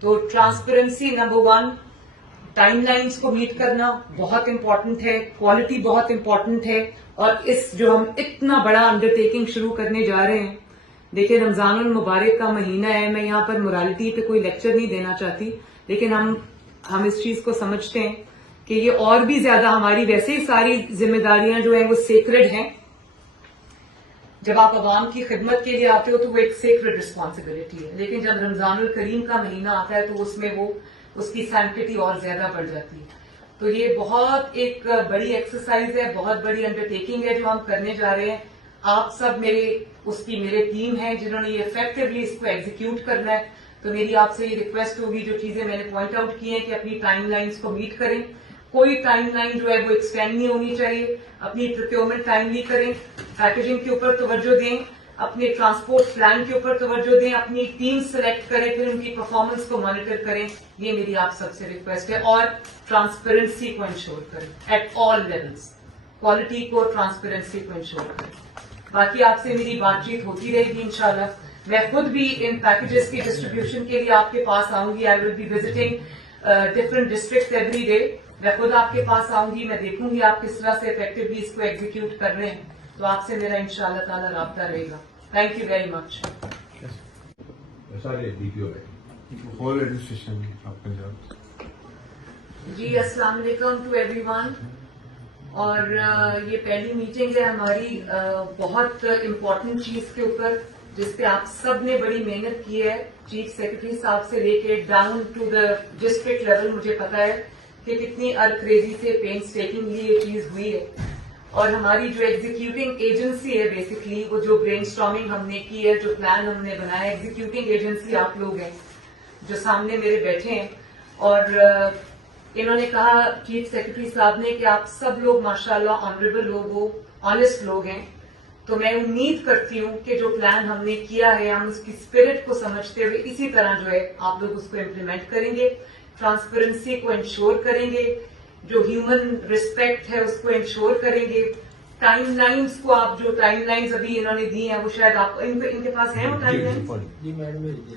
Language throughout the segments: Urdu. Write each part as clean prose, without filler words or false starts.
تو ٹرانسپیرنسی نمبر 1، ٹائم لائنز کو میٹ کرنا بہت امپورٹنٹ ہے، کوالٹی بہت امپورٹنٹ ہے، اور اس جو ہم اتنا بڑا انڈر ٹیکنگ شروع کرنے جا رہے ہیں، دیکھیں رمضان المبارک کا مہینہ ہے، میں یہاں پر مورالٹی پہ کوئی لیکچر نہیں دینا چاہتی، لیکن ہم اس چیز کو سمجھتے ہیں کہ یہ اور بھی زیادہ ہماری ویسے ہی ساری ذمہ داریاں جو ہیں وہ سیکرڈ ہیں. جب آپ عوام کی خدمت کے لیے آتے ہو تو وہ ایک سیکرڈ رسپانسبلٹی ہے، لیکن جب رمضان الکریم کا مہینہ آتا ہے تو اس میں وہ اس کی سینکٹی اور زیادہ بڑھ جاتی ہے. تو یہ بہت ایک بڑی ایکسرسائز ہے، بہت بڑی انڈر ٹیکنگ ہے جو ہم کرنے جا رہے ہیں. آپ سب میرے ٹیم ہیں جنہوں نے یہ افیکٹولی اس کو ایگزیکیوٹ کرنا ہے. تو میری آپ سے یہ ریکویسٹ ہوگی، جو چیزیں میں نے پوائنٹ آؤٹ کی ہیں، کہ اپنی ٹائم لائنز کو میٹ کریں. کوئی ٹائم لائن جو ہے وہ ایکسٹینڈ نہیں ہونی چاہیے. اپنی پروکیورمنٹ ٹائملی کریں، پیکیجنگ کے اوپر توجہ دیں، اپنے ٹرانسپورٹ پلان کے اوپر توجہ دیں، اپنی ٹیم سلیکٹ کریں، پھر ان کی پرفارمنس کو مانیٹر کریں. یہ میری آپ سب سے ریکویسٹ ہے. اور ٹرانسپیرنسی کو انشور کریں ایٹ آل لیولز، کوالٹی کو ٹرانسپیرنسی کو انشور کریں. باقی آپ سے میری بات چیت ہوتی رہے گی انشاءاللہ. میں خود بھی ان پیکیجز کی ڈسٹریبیوشن کے لیے آپ کے پاس آؤں گی. I will be visiting different district every day. میں خود آپ کے پاس آؤں گی، میں دیکھوں گی آپ کس طرح سے افیکٹولی اس کو ایگزیکیوٹ کر رہے ہیں. تو آپ سے میرا انشاءاللہ تعالی رابطہ رہے گا. Thank you very much. سارے D P O whole administration of Punjab. جی السلام علیکم ٹو ایوری ون. اور یہ پہلی میٹنگ ہے ہماری بہت امپورٹنٹ چیز کے اوپر، جس پہ آپ سب نے بڑی محنت کی ہے. چیف سیکرٹری صاحب سے لے کے down to the district level مجھے پتا ہے کہ کتنی ارکریزی سے پینس ٹیکنگلی یہ چیز ہوئی ہے. اور ہماری جو ایگزیکیوٹنگ ایجنسی ہے بیسکلی، وہ جو برین اسٹارمنگ ہم نے کی ہے، جو پلان ہم نے بنایا، ایگزیکیوٹنگ ایجنسی آپ لوگ ہیں جو سامنے میرے بیٹھے ہیں. اور انہوں نے کہا چیف سیکرٹری صاحب نے کہ آپ سب لوگ ماشاءاللہ آنریبل لوگ ہو، آنےسٹ لوگ ہیں. تو میں امید کرتی ہوں کہ جو پلان ہم نے کیا ہے، ہم اس کی اسپرٹ کو سمجھتے ہوئے اسی طرح جو ہے آپ لوگ اس کو امپلیمنٹ کریں گے، ٹرانسپیرنسی کو انشور کریں گے، جو ہیومن رسپیکٹ ہے اس کو انشور کریں گے. ٹائم لائنز کو آپ جو ٹائم لائنز ابھی انہوں نے دی ہیں وہ شاید آپ ان کے پاس ہیں وہ ٹائم لائنز.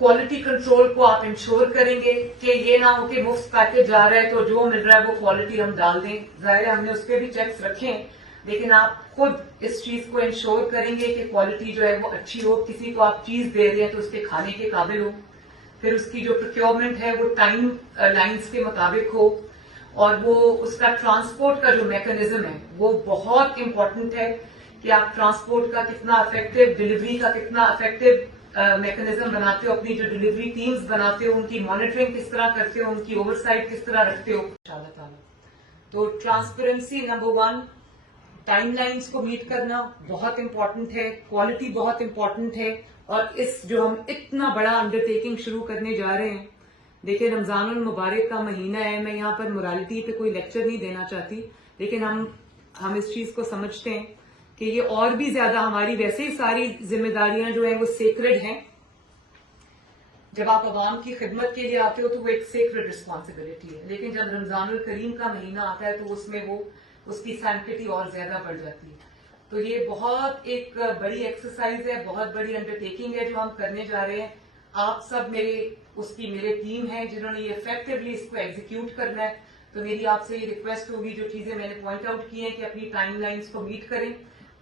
کوالٹی کنٹرول کو آپ انشور کریں گے کہ یہ نہ ہو کہ مفت پیکج جا رہا ہے تو جو مل رہا ہے وہ کوالٹی ہم ڈال دیں. ظاہر ہے ہم نے اس پہ بھی چیکس رکھے ہیں، لیکن آپ خود اس چیز کو انشور کریں گے کہ کوالٹی جو ہے وہ اچھی ہو. کسی کو آپ چیز دے رہے ہیں تو اس کے کھانے کے قابل ہو. پھر اس کی جو پروکیورمنٹ ہے وہ ٹائم لائنز کے مطابق ہو. اور وہ اس کا ٹرانسپورٹ کا جو میکانزم ہے وہ بہت امپورٹنٹ ہے کہ آپ ٹرانسپورٹ کا کتنا افیکٹو، ڈلیوری کا کتنا افیکٹو میکانزم بناتے ہو، اپنی جو ڈلیوری ٹیمز بناتے ہو ان کی مانیٹرنگ کس طرح کرتے ہو، ان کی اوور سائٹ کس طرح رکھتے ہو انشاءاللہ تعالی. تو ٹرانسپیرنسی نمبر 1، ٹائم لائنز کو میٹ کرنا بہت امپورٹنٹ ہے، کوالٹی بہت امپورٹنٹ ہے. اور اس جو ہم اتنا بڑا انڈر ٹیکنگ شروع کرنے جا رہے ہیں، دیکھیں رمضان المبارک کا مہینہ ہے، میں یہاں پر مورالٹی پہ کوئی لیکچر نہیں دینا چاہتی، لیکن ہم اس چیز کو سمجھتے ہیں کہ یہ اور بھی زیادہ ہماری ویسے ہی ساری ذمہ داریاں جو ہیں وہ سیکرڈ ہیں. جب آپ عوام کی خدمت کے لیے آتے ہو تو وہ ایک سیکرڈ رسپانسبلٹی ہے، لیکن جب رمضان الکریم کا مہینہ آتا ہے تو اس میں وہ اس کی سینکٹی اور زیادہ بڑھ جاتی ہے. تو یہ بہت ایک بڑی ایکسرسائز ہے، بہت بڑی انڈر ٹیکنگ ہے جو ہم کرنے جا رہے ہیں. آپ سب میرے ٹیم ہیں جنہوں نے یہ افیکٹولی اس کو ایگزیکیوٹ کرنا ہے. تو میری آپ سے یہ ریکویسٹ ہوگی، جو چیزیں میں نے پوائنٹ آؤٹ کی ہیں، کہ اپنی ٹائم لائنز کو میٹ کریں.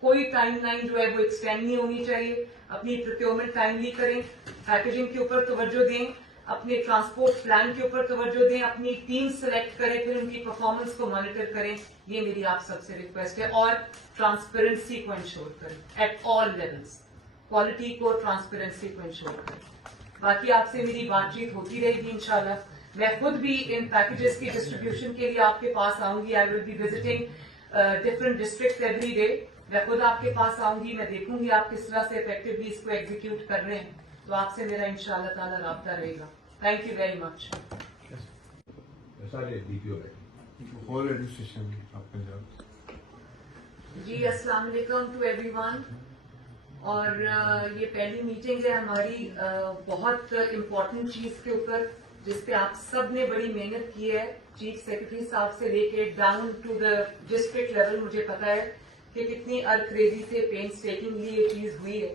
کوئی ٹائم لائن جو ہے وہ ایکسٹینڈ نہیں ہونی چاہیے. اپنی پروکیورمنٹ ٹائملی کریں، پیکیجنگ کے اوپر توجہ دیں، اپنے ٹرانسپورٹ پلان کے اوپر توجہ دیں، اپنی ٹیم سلیکٹ کریں، پھر ان کی پرفارمنس کو مانیٹر کریں. یہ میری آپ سب سے ریکویسٹ ہے. اور ٹرانسپیرنسی کو انشور کریں ایٹ آل لیولز، کوالٹی کو ٹرانسپیرنسی کو انشور کریں. باقی آپ سے میری بات چیت ہوتی رہے گی انشاءاللہ. میں خود بھی ان پیکیجز کی ڈسٹریبیوشن کے لیے آپ کے پاس آؤں گی. I will be visiting different district every day. میں خود آپ کے پاس آؤں گی، میں دیکھوں گی آپ کس طرح سے افیکٹولی اس کو ایگزیکیوٹ کر رہے ہیں. تو آپ سے میرا انشاءاللہ تعالی رابطہ رہے گا. Thank you very much. سارے D P O whole administration of Punjab. جی السلام علیکم ٹو ایوری ون. اور یہ پہلی میٹنگ ہے ہماری بہت امپورٹنٹ چیز کے اوپر، جس پہ آپ سب نے بڑی محنت کی ہے. چیف سیکرٹری صاحب سے لے کے down to the district level مجھے پتا ہے کہ کتنی ارکریزی سے پینس ٹیکنگلی یہ چیز ہوئی ہے.